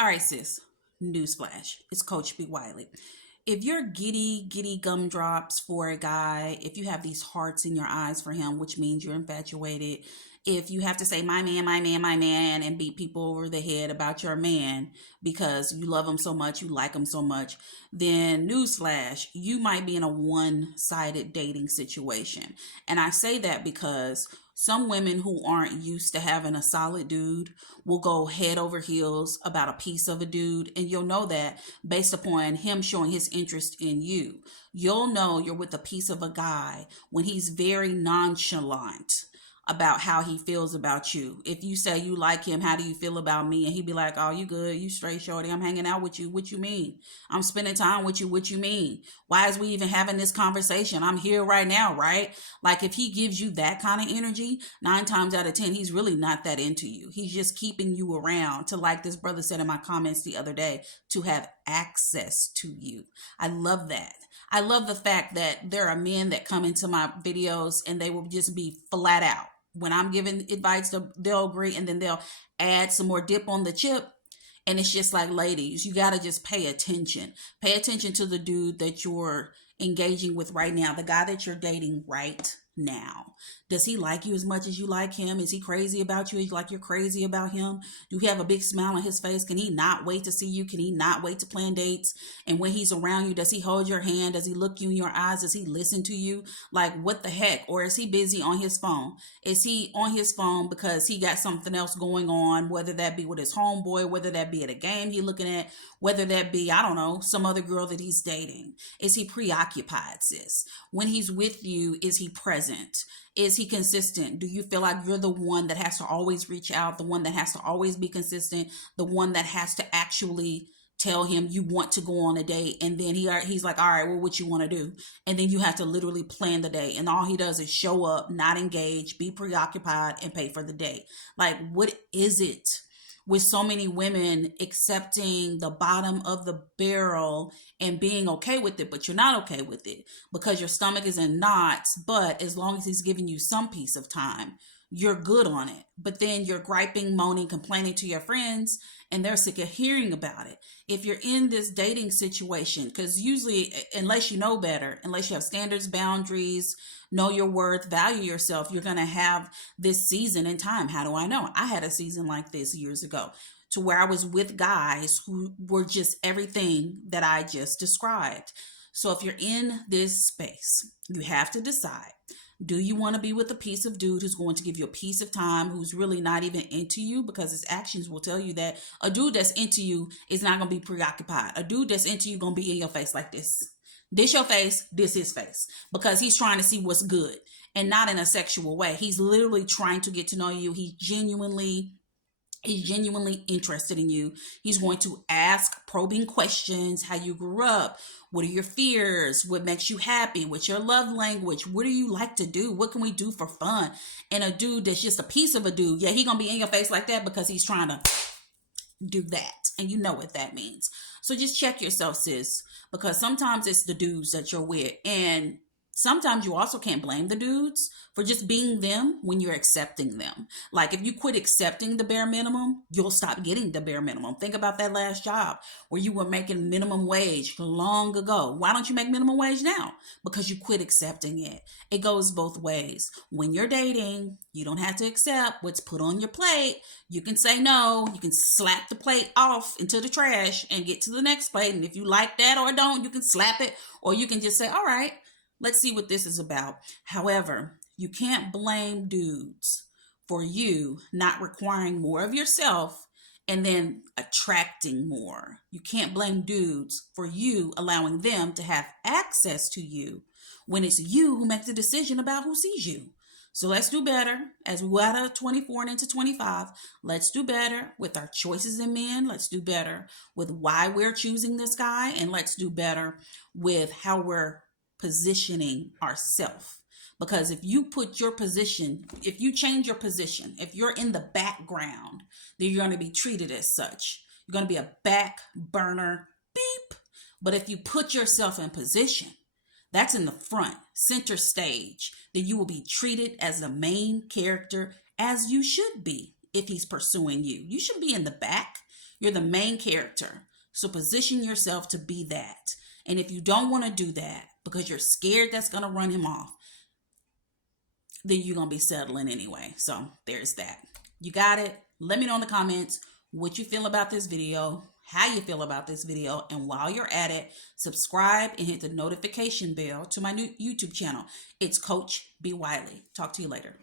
All right, sis. Newsflash. It's Coach B. Wiley. If you're giddy gumdrops for a guy, if you have these hearts in your eyes for him, which means you're infatuated, if you have to say, my man, my man, my man, and beat people over the head about your man because you love him so much, you like him so much, then newsflash, you might be in a one sided dating situation. And I say that because some women who aren't used to having a solid dude will go head over heels about a piece of a dude. And you'll know that based upon him showing his interest in you. You'll know you're with a piece of a guy when he's very nonchalant about how he feels about you. If you say you like him, how do you feel about me? And he'd be like, oh, you good, you straight, shorty, I'm hanging out with you. What you mean? I'm spending time with you. What you mean? Why is we even having this conversation? I'm here right now, right? Like if he gives you that kind of energy, 9 times out of 10, he's really not that into you. He's just keeping you around to, like this brother said in my comments the other day, to have access to you. I love that. I love the fact that there are men that come into my videos and they will just be flat out. When I'm giving advice, they'll agree and then they'll add some more dip on the chip. And it's just like, ladies, you got to just pay attention. Pay attention to the dude that you're engaging with right now, the guy that you're dating right now. Does he like you as much as you like him? Is he crazy about you like you're crazy about him? Do he have a big smile on his face? Can he not wait to see you? Can he not wait to plan dates? And when he's around you, does he hold your hand? Does he look you in your eyes? Does he listen to you? Like, what the heck? Or is he busy on his phone? Is he on his phone because he got something else going on, whether that be with his homeboy, whether that be at a game he looking at, whether that be, I don't know, some other girl that he's dating? Is he preoccupied, sis? When he's with you, is he present? Is he consistent? Do you feel like you're the one that has to always reach out, the one that has to always be consistent, the one that has to actually tell him you want to go on a date, and then he's like, all right, well, what you want to do? And then you have to literally plan the day, and all he does is show up, not engage, be preoccupied, and pay for the date. Like, what is it with so many women accepting the bottom of the barrel and being okay with it, but you're not okay with it because your stomach is in knots? But as long as he's giving you some piece of time, you're good on it. But then you're griping, moaning, complaining to your friends, and they're sick of hearing about it. If you're in this dating situation, because usually, unless you know better, unless you have standards, boundaries, know your worth, value yourself, you're going to have this season in time. How do I know? I had a season like this years ago to where I was with guys who were just everything that I just described. So if you're in this space, you have to decide. Do you want to be with a piece of dude who's going to give you a piece of time, who's really not even into you? Because his actions will tell you that a dude that's into you is not going to be preoccupied. A dude that's into you going to be in your face like this. This your face, this his face. Because he's trying to see what's good and not in a sexual way. He's literally trying to get to know you. He's genuinely interested in you. He's going to ask probing questions: how you grew up, what are your fears, what makes you happy, what's your love language, what do you like to do, what can we do for fun? And a dude that's just a piece of a dude, yeah, he gonna be in your face like that because he's trying to do that, and you know what that means. So just check yourself, sis, because sometimes it's the dudes that you're with, and sometimes you also can't blame the dudes for just being them when you're accepting them. Like if you quit accepting the bare minimum, you'll stop getting the bare minimum. Think about that last job where you were making minimum wage long ago. Why don't you make minimum wage now? Because you quit accepting it. It goes both ways. When you're dating, you don't have to accept what's put on your plate. You can say no. You can slap the plate off into the trash and get to the next plate. And if you like that or don't, you can slap it, or you can just say, all right, let's see what this is about. However, you can't blame dudes for you not requiring more of yourself and then attracting more. You can't blame dudes for you allowing them to have access to you when it's you who makes the decision about who sees you. So let's do better as we go out of 24 and into 25. Let's do better with our choices in men. Let's do better with why we're choosing this guy. And let's do better with how we're positioning ourselves. Because if you put your position, if you change your position, if you're in the background, then you're going to be treated as such. You're going to be a back burner beep. But if you put yourself in position, that's in the front, center stage, then you will be treated as the main character, as you should be if he's pursuing you. You should be in the back. You're the main character. So position yourself to be that. And if you don't want to do that because you're scared that's going to run him off, then you're going to be settling anyway. So there's that. You got it? Let me know in the comments what you feel about this video, how you feel about this video, and while you're at it, subscribe and hit the notification bell to my new YouTube channel. It's Coach B. Wiley. Talk to you later.